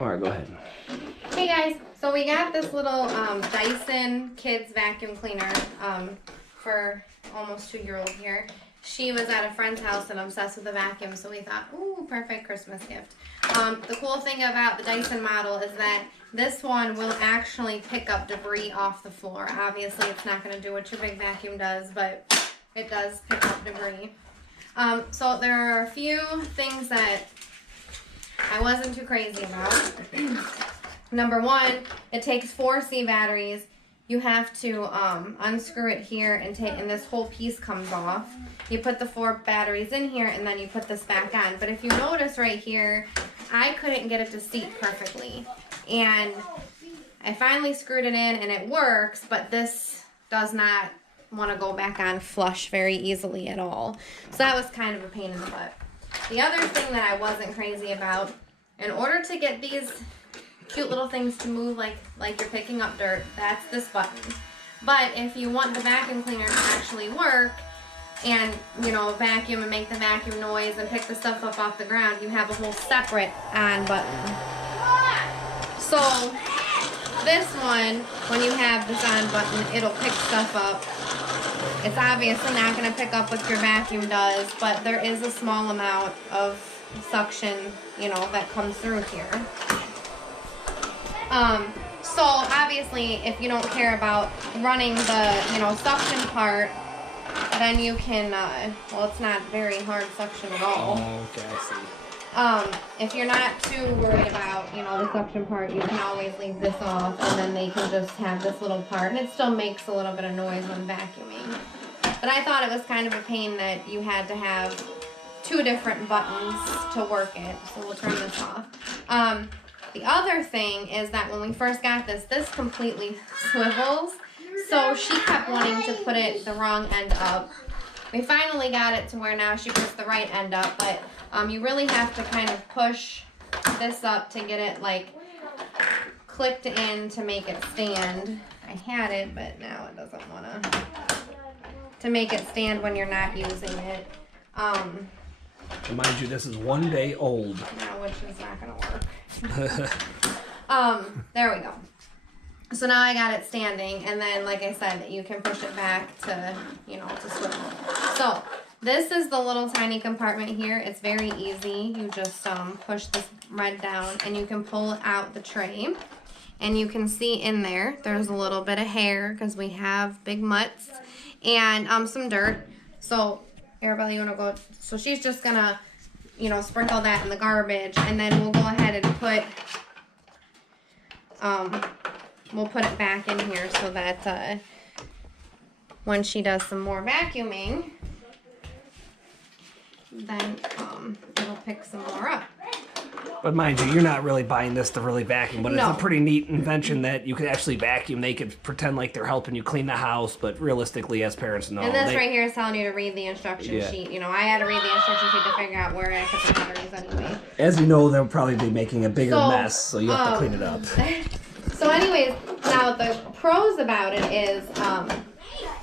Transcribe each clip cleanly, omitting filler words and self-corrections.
All right, go ahead. Hey guys, so we got this little Dyson kids vacuum cleaner for almost 2-year-old here. She was at a friend's house and obsessed with the vacuum, so we thought, ooh, perfect Christmas gift. The cool thing about the Dyson model is that this one will actually pick up debris off the floor. Obviously, it's not going to do what your big vacuum does, but it does pick up debris. So there are a few things that I wasn't too crazy about. Number one, it takes 4 C batteries. You have to unscrew it here and this whole piece comes off. You put the 4 batteries in here and then you put this back on. But if you notice right here, I couldn't get it to seat perfectly. And I finally screwed it in and it works, but this does not want to go back on flush very easily at all. So that was kind of a pain in the butt. The other thing that I wasn't crazy about, in order to get these cute little things to move like you're picking up dirt, that's this button. But if you want the vacuum cleaner to actually work and, you know, vacuum and make the vacuum noise and pick the stuff up off the ground, you have a whole separate on button. So this one, when you have this on button, it'll pick stuff up. It's obviously not going to pick up what your vacuum does, but there is a small amount of suction, you know, that comes through here. So obviously, if you don't care about running the, you know, suction part, then you can, well, it's not very hard suction at all. Oh, okay, I see. If you're not too worried about, you know, the suction part, you can always leave this off, and then they can just have this little part, and it still makes a little bit of noise when vacuuming. But I thought it was kind of a pain that you had to have 2 different buttons to work it, so we'll turn this off. The other thing is that when we first got this completely swivels, so she kept wanting to put it the wrong end up. We finally got it to where now she puts the right end up, but you really have to kind of push this up to get it like clicked in to make it stand. I had it, but now it doesn't want to make it stand when you're not using it. Mind you, this is 1 day old. No, which is not going to work. There we go. So now I got it standing, and then, like I said, you can push it back to, you know, to swivel. So this is the little tiny compartment here. It's very easy. You just push this red down, and you can pull out the tray, and you can see in there, there's a little bit of hair because we have big mutts and some dirt. So Arabella, you want to go? So she's just gonna, you know, sprinkle that in the garbage, and then we'll go ahead and put we'll put it back in here so that when she does some more vacuuming, then it'll pick some more up. But mind you, you're not really buying this to really vacuum, but No. It's a pretty neat invention that you could actually vacuum. They could pretend like they're helping you clean the house, but realistically, as parents know, And this right here is telling you to read the instruction sheet. You know, I had to read the instruction sheet to figure out where I put the batteries anyway. As you know, they'll probably be making a bigger mess, so you have to clean it up. So anyways, now the pros about it is,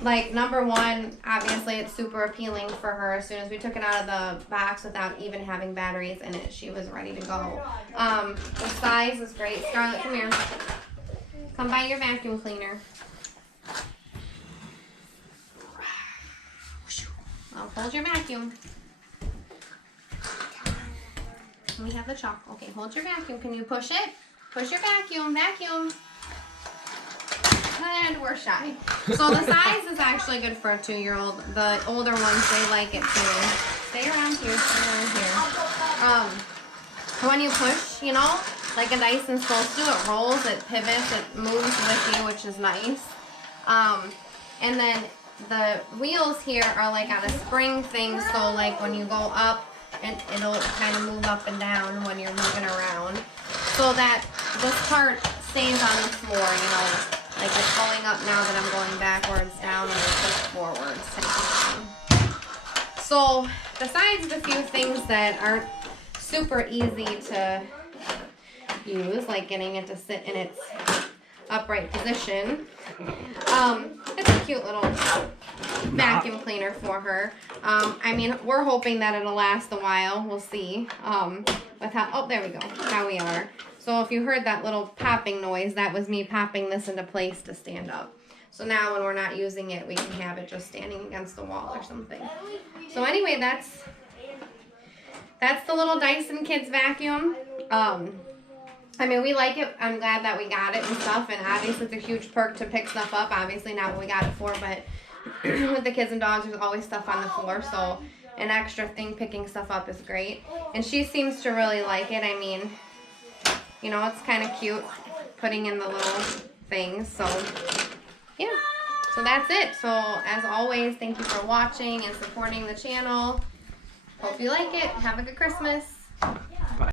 like, number one, obviously it's super appealing for her. As soon as we took it out of the box without even having batteries in it, she was ready to go. The size is great. Scarlett, come here. Come by your vacuum cleaner. I'll hold your vacuum. We have the chalk. Okay, hold your vacuum. Can you push it? Push your vacuum. Vacuum. And we're shy. So the size is actually good for a 2-year-old. The older ones, they like it too. Stay around here. Stay around here. When you push, you know, like a Dyson's supposed to, it rolls, it pivots, it moves with you, which is nice. And then the wheels here are like on a spring thing, so like when you go up, it'll kind of move up and down when you're moving around, so that this part stays on the floor, you know, like it's going up now that I'm going backwards, down, and then forwards. So besides the few things that aren't super easy to use, like getting it to sit in its upright position, it's a cute little vacuum cleaner for her. I mean, we're hoping that it'll last a while. We'll see with how, oh, there we go, how we are. So So if you heard that little popping noise, that was me popping this into place to stand up. So now when we're not using it, we can have it just standing against the wall or something. So anyway, that's the little Dyson Kids vacuum. I mean, we like it. I'm glad that we got it and stuff. And obviously it's a huge perk to pick stuff up. Obviously not what we got it for, but with the kids and dogs, there's always stuff on the floor. So an extra thing picking stuff up is great. And she seems to really like it. I mean, you know, it's kind of cute putting in the little things. So yeah, so that's it. So as always, thank you for watching and supporting the channel. Hope you like it. Have a good Christmas.